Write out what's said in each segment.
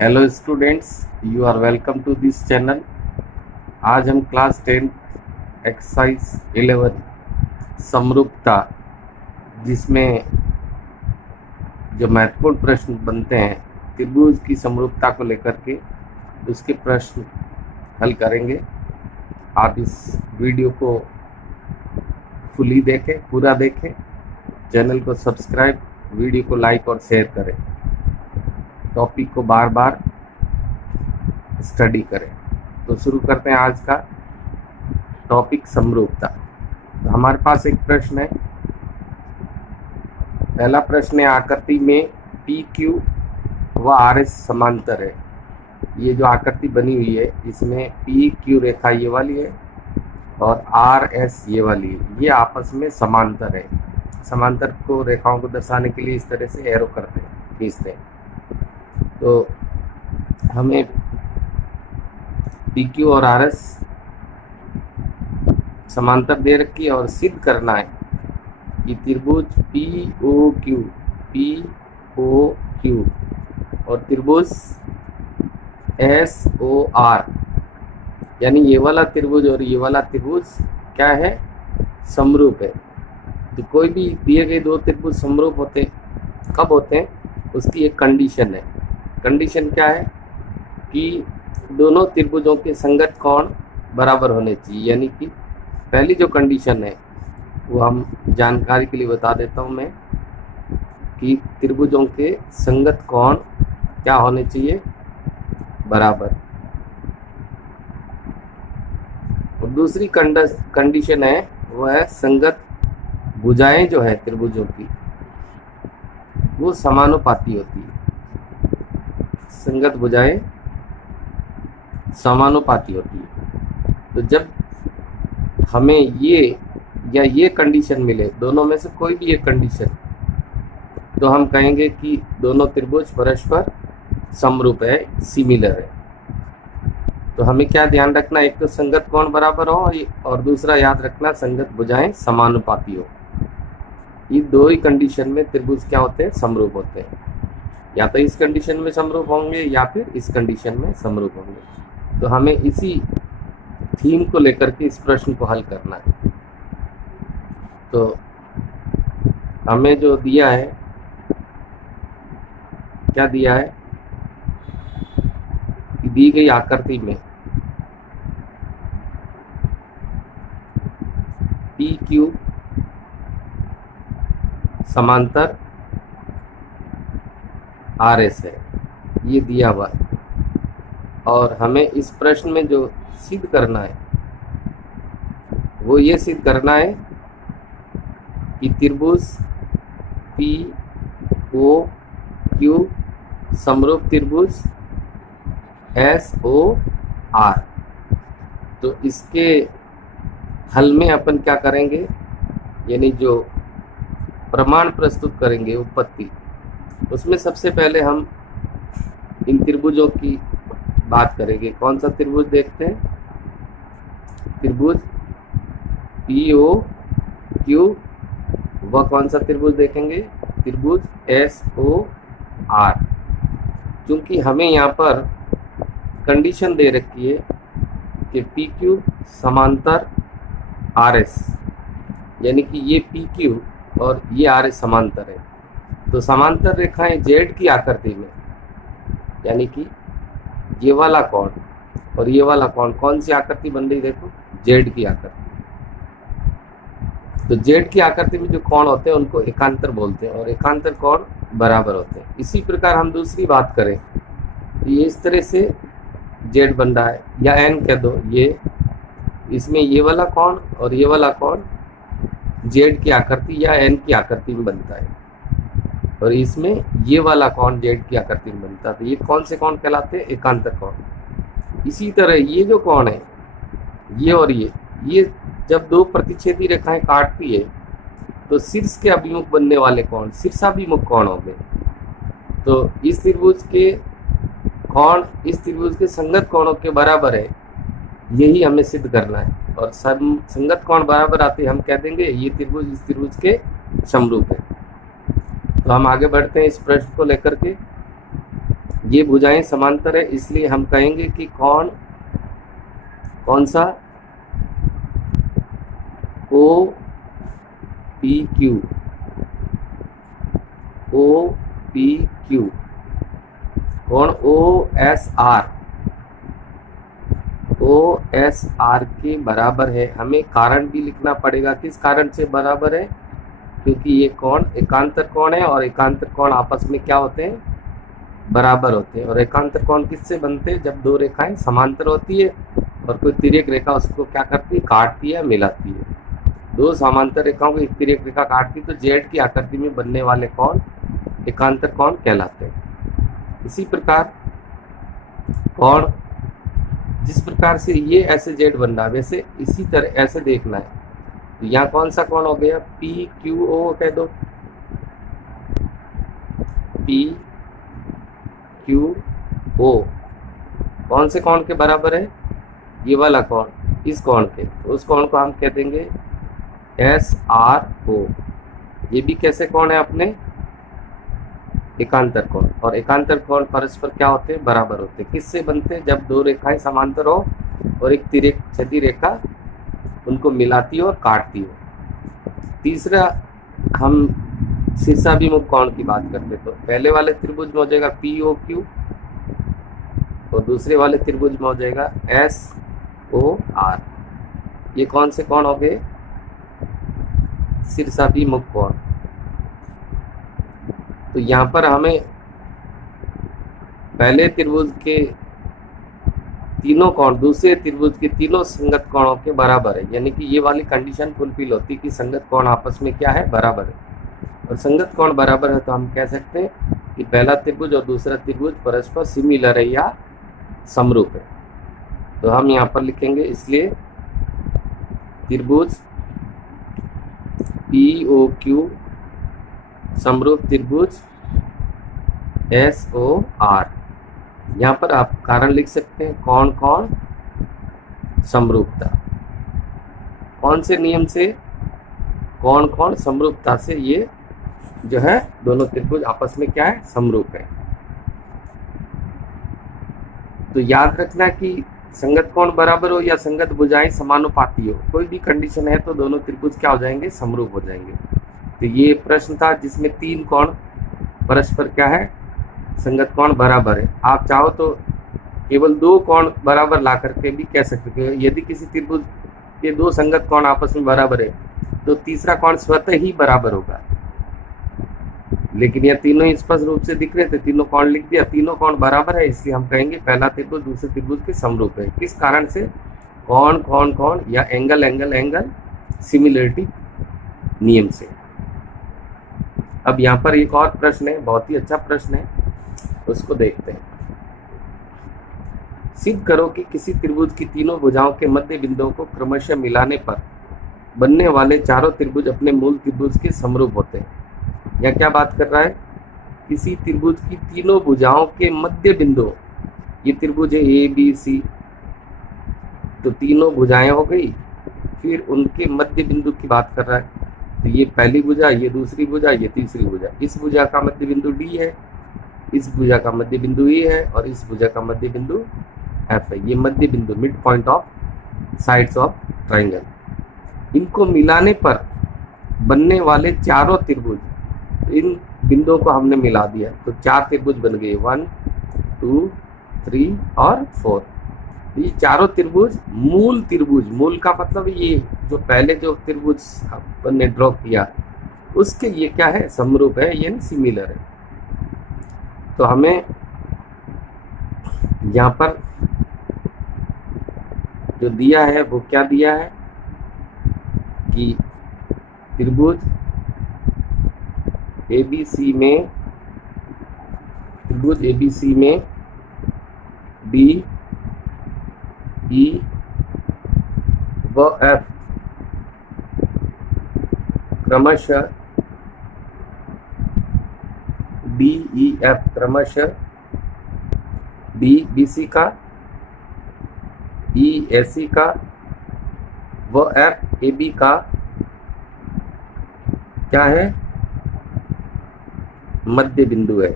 Hello students, you are welcome to this channel. आज हम class 10 exercise 11 समरूपता, जिसमें जो महत्वपूर्ण प्रश्न बनते हैं त्रिभुज की समरूपता को लेकर के, उसके प्रश्न हल करेंगे। आप इस वीडियो को फुली देखें, पूरा देखें, चैनल को सब्सक्राइब, वीडियो को लाइक और शेयर करें, टॉपिक को बार बार स्टडी करें। तो शुरू करते हैं आज का टॉपिक समरूपता। तो हमारे पास एक प्रश्न है। पहला प्रश्न है, आकृति में पी क्यू व आर एस समांतर है। ये जो आकृति बनी हुई है, इसमें पी क्यू रेखा ये वाली है और आर एस ये वाली है। ये आपस में समांतर है। समांतर को रेखाओं को दर्शाने के लिए इस तरह से एरो करते हैं, खींचते हैं। तो हमें पी क्यू और आर एस समांतर दे रखी है और सिद्ध करना है कि त्रिभुज पी ओ क्यू और त्रिभुज एस ओ आर, यानी ये वाला त्रिभुज और ये वाला त्रिभुज क्या है, समरूप है। तो कोई भी दिए गए दो त्रिभुज समरूप होते कब होते हैं, उसकी एक कंडीशन है। कंडीशन क्या है कि दोनों त्रिभुजों के संगत कोण बराबर होने चाहिए। यानी कि पहली जो कंडीशन है वो हम जानकारी के लिए बता देता हूँ मैं, कि त्रिभुजों के संगत कोण क्या होने चाहिए, बराबर। और दूसरी कंडीशन है वो है संगत भुजाएं जो है त्रिभुजों की, वो समानुपाती होती है। संगत भुजाएं समानुपाती होती है। तो जब हमें ये कंडीशन मिले, दोनों में से कोई भी एक कंडीशन, तो हम कहेंगे कि दोनों त्रिभुज परस्पर समरूप है, सिमिलर है। तो हमें क्या ध्यान रखना, एक तो संगत कोण बराबर हो और दूसरा याद रखना संगत भुजाएं समानुपाती हो। ये दो ही कंडीशन में त्रिभुज क्या होते हैं, समरूप होते हैं। या तो इस कंडीशन में समरूप होंगे या फिर इस कंडीशन में समरूप होंगे। तो हमें इसी थीम को लेकर के इस प्रश्न को हल करना है। तो हमें जो दिया है, क्या दिया है कि दी गई आकृति में पी क्यू समांतर आर एस है, ये दिया हुआ है। और हमें इस प्रश्न में जो सिद्ध करना है वो ये सिद्ध करना है कि त्रिभुज पी ओ क्यू समरूप त्रिभुज एस ओ आर। तो इसके हल में अपन क्या करेंगे, यानी जो प्रमाण प्रस्तुत करेंगे, उत्पत्ति, उसमें सबसे पहले हम इन त्रिभुजों की बात करेंगे। कौन सा त्रिभुज देखते हैं, त्रिभुज पी ओ क्यू, व कौन सा त्रिभुज देखेंगे, त्रिभुज एस ओ आर। क्योंकि हमें यहाँ पर कंडीशन दे रखी है कि पी क्यू समांतर आर एस, यानी कि ये पी क्यू और ये आर एस समांतर है। तो समांतर रेखाएं जेड की आकृति में, यानी कि ये वाला कोण और ये वाला कोण, कौन सी आकृति बन रही, देखो, जेड की आकृति। तो जेड की आकृति में जो कोण होते हैं उनको एकांतर बोलते हैं और एकांतर कोण बराबर होते हैं। इसी प्रकार हम दूसरी बात करें तो ये इस तरह से जेड बन रहा है, या एन कह दो, ये इसमें ये वाला कोण और ये वाला कोण जेड की आकृति या एन की आकृति में बनता है, और इसमें ये वाला कोण जेड की आकृति में बनता है। तो ये कौन से कोण कहलाते हैं, एकांतर कोण। इसी तरह ये जो कोण है, ये और ये जब दो प्रतिच्छेदी रेखाएं काटती है तो शीर्ष के अभिमुख बनने वाले कोण शीर्षाभिमुख कोण हो गए। तो इस त्रिभुज के कोण इस त्रिभुज के संगत कोणों के बराबर है, यही हमें सिद्ध करना है। और संगत कोण बराबर आते हम कह देंगे ये त्रिभुज इस त्रिभुज के समरूप है। तो हम आगे बढ़ते हैं इस प्रश्न को लेकर के। ये भुजाएं समांतर है, इसलिए हम कहेंगे कि कौन सा O P Q, O P Q, कौन ओ एस आर के बराबर है। हमें कारण भी लिखना पड़ेगा, किस कारण से बराबर है, क्योंकि ये कोण एकांतर कोण है और एकांतर कोण आपस में क्या होते हैं, बराबर होते हैं। और एकांतर कोण किससे बनते हैं, जब दो रेखाएं समांतर होती है और कोई तिर्यक रेखा उसको क्या करती है, काटती है, मिलाती है। दो समांतर रेखाओं को एक तिर्यक रेखा काटती तो जेड की आकृति में बनने वाले कोण एकांतर कोण कहलाते हैं। इसी प्रकार कोण जिस प्रकार से ये ऐसे जेड बन रहा है, वैसे इसी तरह ऐसे देखना है। तो यहाँ कौन सा कोण हो गया, पी क्यू ओ कह दो, पी क्यू ओ कौन से कोण के बराबर है, ये वाला कोण, इस कोण के। तो उस कोण को हम कह देंगे एस आर ओ। ये भी कैसे कोण है अपने, एकांतर कोण। और एकांतर कोण परस्पर क्या होते हैं, बराबर होते हैं। किससे बनते हैं, जब दो रेखाएं समांतर हो और एक तिर्यक छेदी रेखा उनको मिलाती हो और काटती हो। तीसरा हम शीर्षाभिमुख कोण की बात करते तो पहले वाले त्रिभुज में हो जाएगा पी ओ क्यू और दूसरे वाले त्रिभुज में हो जाएगा एस ओ आर। ये कौन से कोण हो गए, शीर्षाभिमुख कोण। तो यहाँ पर हमें पहले त्रिभुज के तीनों कोण दूसरे त्रिभुज के तीनों संगत कोणों के बराबर है, यानी कि ये वाली कंडीशन फुलफिल होती है कि संगत कोण आपस में क्या है, बराबर है। और संगत कोण बराबर है तो हम कह सकते हैं कि पहला त्रिभुज और दूसरा त्रिभुज परस्पर सिमिलर है या समरूप है। तो हम यहाँ पर लिखेंगे, इसलिए त्रिभुज पी ओ क्यू समरूप त्रिभुज एस ओ आर। यहाँ पर आप कारण लिख सकते हैं, कौन कौन समरूपता, कौन से नियम से, कौन कौन समरूपता से ये जो है दोनों त्रिभुज आपस में क्या है, समरूप है। तो याद रखना कि संगत कोण बराबर हो या संगत भुजाएं समानुपाती हो, कोई भी कंडीशन है तो दोनों त्रिभुज क्या हो जाएंगे, समरूप हो जाएंगे। तो ये प्रश्न था जिसमें तीन कोण परस्पर क्या है, संगत कोण बराबर है। आप चाहो तो केवल दो कोण बराबर ला करके भी कह सकते हो। यदि किसी त्रिभुज के दो संगत कोण आपस में बराबर है तो तीसरा कोण स्वतः ही बराबर होगा। लेकिन यह तीनों ही स्पष्ट रूप से दिख रहे थे, तीनों कोण लिख दिया, तीनों कोण बराबर है, इसलिए हम कहेंगे पहला त्रिभुज दूसरे त्रिभुज के समरूप है। किस कारण से, कोण कोण कोण या एंगल एंगल एंगल सिमिलरिटी नियम से। अब यहाँ पर एक और प्रश्न है, बहुत ही अच्छा प्रश्न है, उसको देखते हैं। सिद्ध करो कि किसी त्रिभुज की तीनों भुजाओं के मध्य बिंदुओं को क्रमशः मिलाने पर बनने वाले चारों त्रिभुज अपने मूल त्रिभुज के समरूप होते हैं। यह क्या बात कर रहा है, किसी त्रिभुज की तीनों भुजाओं के मध्य बिंदु, ये त्रिभुज है ए बी सी, तो तीनों भुजाएं हो गई, फिर उनके मध्य बिंदु की बात कर रहा है। तो ये पहली भुजा, ये दूसरी भुजा, ये तीसरी भुजा, इस भुजा का मध्य बिंदु डी है, इस भुजा का मध्य बिंदु ई है और इस भुजा का मध्य बिंदु एफ है। ये मध्य बिंदु, mid point of sides of triangle, इनको मिलाने पर बनने वाले चारों त्रिभुज, इन बिंदुओं को हमने मिला दिया तो चार त्रिभुज बन गए, 1 2 3 और 4। ये चारों त्रिभुज मूल त्रिभुज, मूल का मतलब ये जो पहले जो त्रिभुज अपन ने ड्रॉ किया उसके ये क्या है, समरूप है, यानी सिमिलर है। तो हमें यहाँ पर जो दिया है वो क्या दिया है कि त्रिभुज ABC में, त्रिभुज ABC में D E व F क्रमशः DEF क्रमशः D BC का, E AC का व F AB का क्या है, मध्य बिंदु है।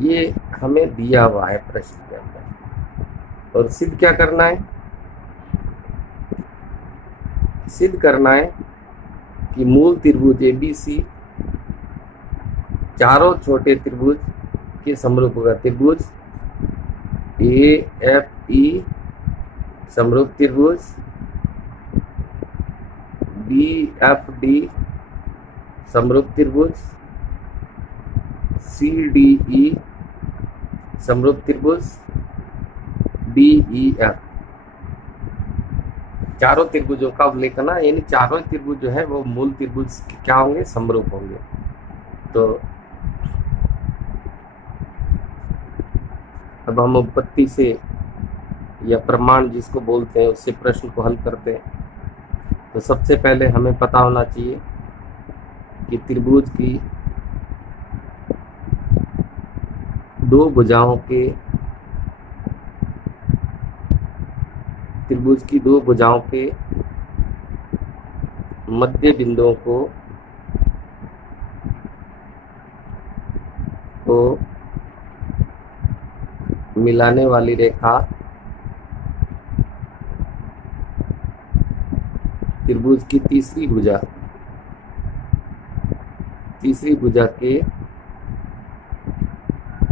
ये हमें दिया हुआ है प्रश्न के अंदर, और सिद्ध क्या करना है? सिद्ध करना है कि मूल त्रिभुज ABC चारों छोटे त्रिभुज के समरूप होगा। त्रिभुज AFE समरूप त्रिभुज, BFD समरूप त्रिभुज, CDE समरूप त्रिभुज, DEF चारों त्रिभुजों का अवलेखन है, यानी चारों त्रिभुज जो है वो मूल त्रिभुज क्या होंगे? समरूप होंगे। तो अब हम उत्पत्ति से या प्रमाण जिसको बोलते हैं उससे प्रश्न को हल करते हैं। तो सबसे पहले हमें पता होना चाहिए कि त्रिभुज की दो भुजाओं के मध्य बिंदुओं को मिलाने वाली रेखा त्रिभुज की तीसरी भुजा के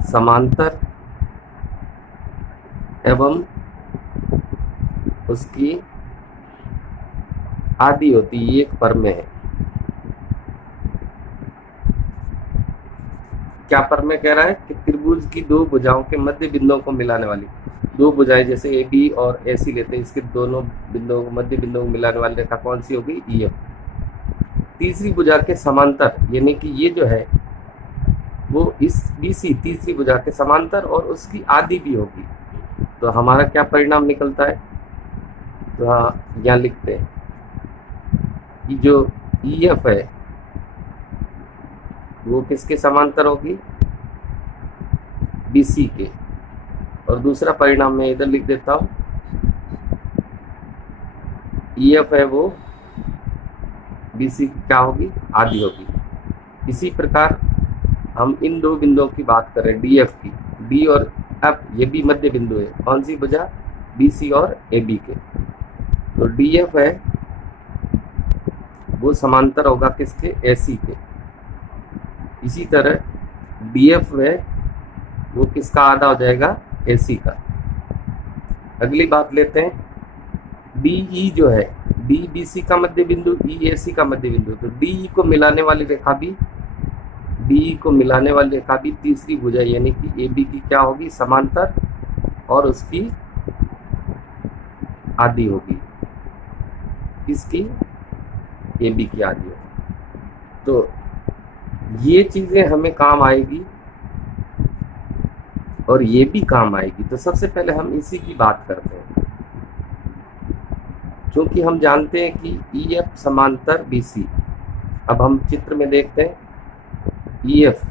समांतर एवं उसकी आदि होती है, एक पर में है। क्या पर में कह रहा है कि त्रिभुज की दो भुजाओं के मध्य बिंदुओं को मिलाने वाली दो भुजाएं, जैसे AB और AC लेते हैं, इसके दोनों बिंदुओं को मध्य बिंदुओं को मिलाने वाली रेखा कौन सी होगी? EF। तीसरी भुजा के समांतर, यानी कि ये जो है वो इस BC तीसरी भुजा के समांतर और उसकी आदि भी होगी। तो हमारा क्या परिणाम निकलता है? तो हाँ, यहाँ लिखते हैं कि जो EF है वो किसके समांतर होगी? BC के। और दूसरा परिणाम मैं इधर लिख देता हूँ, EF है वो BC की क्या होगी? आदि होगी। इसी प्रकार हम इन दो बिंदुओं की बात कर रहे हैं, DF की। D और F ये भी मध्य बिंदु है, कौन सी भुजा? BC और AB के। तो DF है वो समांतर होगा किसके? AC के। इसी तरह DF है वो किसका आधा हो जाएगा? AC का। अगली बात लेते हैं, DE जो है, DBC का मध्य बिंदु, EAC का मध्य बिंदु। तो DE को मिलाने वाली रेखा भी तीसरी भुजा यानी कि AB की क्या होगी? समांतर और उसकी आदि होगी। इसकी AB की आदि होगी। तो ये चीजें हमें काम आएगी और ये भी काम आएगी। तो सबसे पहले हम इसी की बात करते हैं, क्योंकि हम जानते हैं कि EF समांतर BC। अब हम चित्र में देखते हैं, EF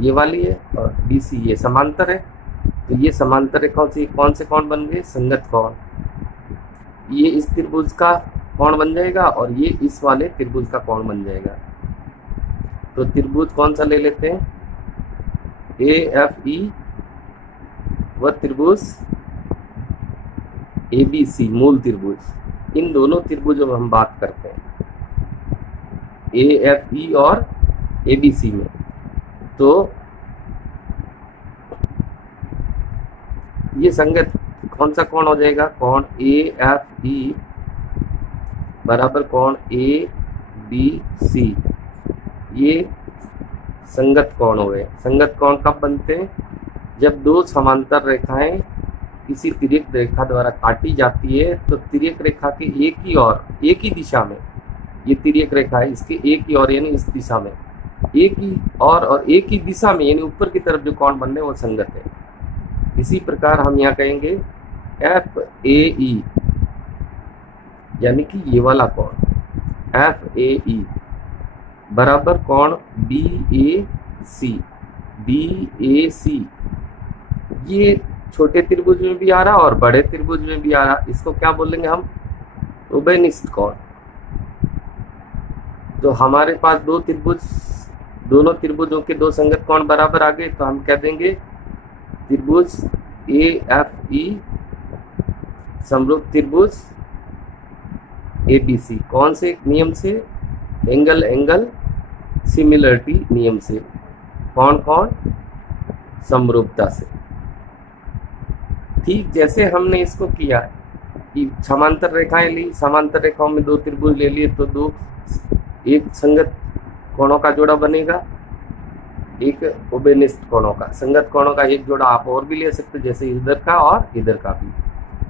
ये वाली है और BC ये समांतर है। तो ये समांतर रेखाओं से कौन से कोण बन गए? संगत कोण। ये इस त्रिभुज का कोण बन जाएगा और ये इस वाले त्रिभुज का कोण बन जाएगा। तो त्रिभुज कौन सा ले लेते हैं? AFE व त्रिभुज ABC मूल त्रिभुज। इन दोनों त्रिभुजों में हम बात करते हैं, AFE और ABC में। तो ये संगत कौन सा कोण हो जाएगा? कोण AFE बराबर कोण ABC। ये संगत कोण हो गए। संगत कोण कब बनते हैं? जब दो समांतर रेखाएं किसी तिर्यक रेखा द्वारा काटी जाती है, तो तिर्यक रेखा के एक ही दिशा में, ये तिर्यक रेखा है, इसके एक ही ओर यानी इस दिशा में, एक ही और एक ही दिशा में यानी ऊपर की तरफ जो कोण बन रहे हैं वो संगत है। इसी प्रकार हम यहाँ कहेंगे FAE यानी कि ये वाला कोण FAE बराबर कोण BAC। ये छोटे त्रिभुज में भी आ रहा और बड़े त्रिभुज में भी आ रहा, इसको क्या बोलेंगे हम? उभयनिष्ठ कोण। तो हमारे पास दोनों त्रिभुजों के दो संगत कोण बराबर आ गए, तो हम कह देंगे त्रिभुज ए एफ ई समरूप त्रिभुज ए बी सी। कौन से नियम से? एंगल सिमिलरिटी नियम से। कौन कौन? समरूपता से। ठीक जैसे हमने इसको किया कि समांतर रेखाएं ली, समांतर रेखाओं में दो त्रिभुज ले लिए तो दो एक संगत कोणों का जोड़ा बनेगा, एक उभयनिष्ठ कोणों का। संगत कोणों का एक जोड़ा आप और भी ले सकते, जैसे इधर का और इधर का भी।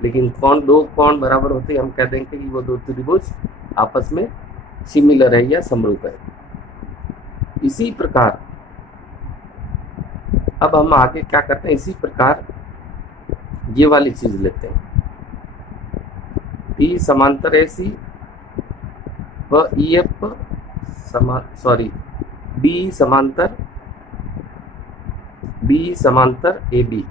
लेकिन दो कोण बराबर होते हम कह देंगे कि वो दो त्रिभुज आपस में सिमिलर है या समरूप है। इसी प्रकार अब हम आगे क्या करते हैं, इसी प्रकार ये वाली चीज लेते हैं, डी समांतर एसी व ई एफ बी समांतर ए बी।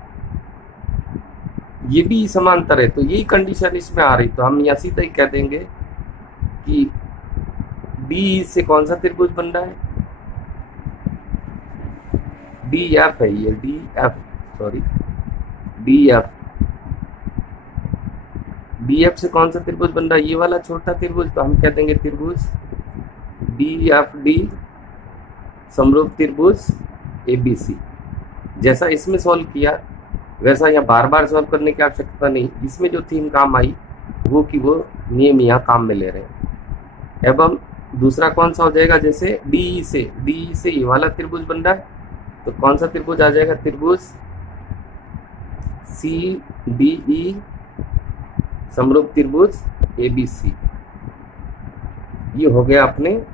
ये भी समांतर है तो यही कंडीशन इसमें आ रही, तो हम यहाँ सीधा ही कह देंगे कि डी से कौन सा त्रिभुज बन रहा है? डी एफ है ये, डी एफ से कौन सा त्रिभुज बन रहा है? ये वाला छोटा त्रिभुज, तो हम कह देंगे त्रिभुज डी एफ डी समरूप त्रिभुज ए बी सी। जैसा इसमें सॉल्व किया वैसा यहाँ बार बार सॉल्व करने की आवश्यकता नहीं। इसमें जो थीम काम आई वो कि वो नियम यहाँ काम में ले रहे हैं। एवं दूसरा कौन सा हो जाएगा? जैसे डी से ये वाला त्रिभुज बन रहा है तो कौन सा त्रिभुज आ जाएगा? त्रिभुज सी डी ई समरूप त्रिभुज ए बी सी। ये हो गया अपने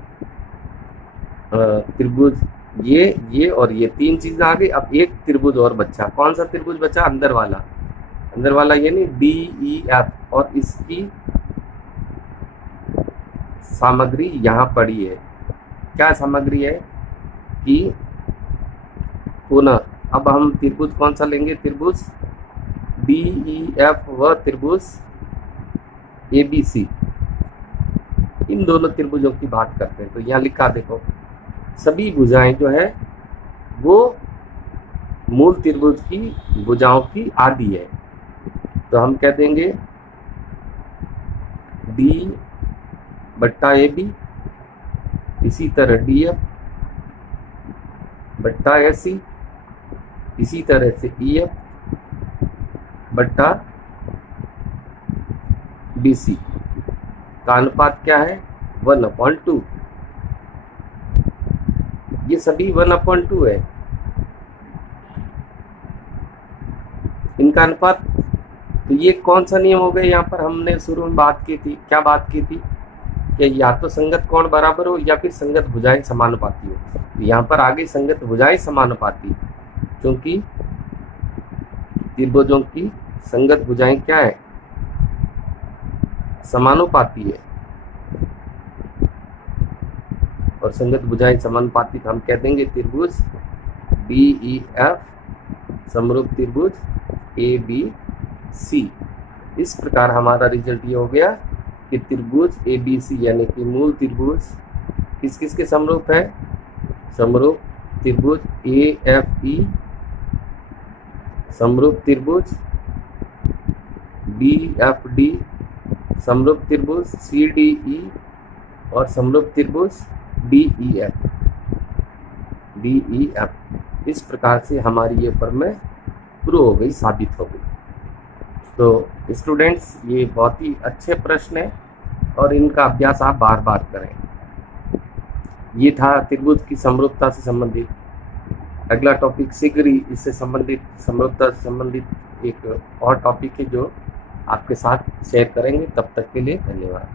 त्रिभुज ये और ये तीन चीजें आ गई। अब एक त्रिभुज और बचा। कौन सा त्रिभुज बचा? अंदर वाला यानी डी ई एफ। और इसकी सामग्री यहाँ पड़ी है। क्या सामग्री है कि पुनः अब हम त्रिभुज कौन सा लेंगे? त्रिभुज डी ई एफ व त्रिभुज ए बी सी। इन दोनों त्रिभुजों की बात करते हैं। तो यहाँ लिखा देखो, सभी भुजाएं जो है वो मूल त्रिभुज की भुजाओं की आधी है। तो हम कह देंगे डी बट्टा ए बी, इसी तरह डी एफ बट्टा ए सी, इसी तरह से ई एफ बट्टा बी सी का अनुपात क्या है? 1/2। ये सभी 1/2 है इनका अनुपात। तो ये कौन सा नियम हो गया? यहाँ पर हमने शुरू में बात की थी, क्या बात की थी कि या तो संगत कोण बराबर हो या फिर संगत भुजाएं समानुपाती हो। तो यहाँ पर आगे संगत भुजाएं समानुपाती, क्योंकि त्रिभुजों की संगत भुजाएं क्या है? समानुपाती है। और संगत भुजाएं समानुपाती हम कह देंगे त्रिभुज बी ई एफ समरूप त्रिभुज ए बी सी। इस प्रकार हमारा रिजल्ट ये हो गया कि त्रिभुज ए बी सी यानी कि मूल त्रिभुज किस किस के समरूप है? समरूप त्रिभुज ए एफ ई समरूप त्रिभुज बी एफ डी समरूप त्रिभुज सी डी ई और समरूप त्रिभुज डी ई एफ। इस प्रकार से हमारी ये प्रमेय प्रूव हो गई, साबित हो गई। तो स्टूडेंट्स, ये बहुत ही अच्छे प्रश्न हैं और इनका अभ्यास आप बार बार करें। ये था त्रिभुज की समरूपता से संबंधित। अगला टॉपिक शीघ्र ही इससे संबंधित, समरूपता से संबंधित एक और टॉपिक है जो आपके साथ शेयर करेंगे। तब तक के लिए धन्यवाद।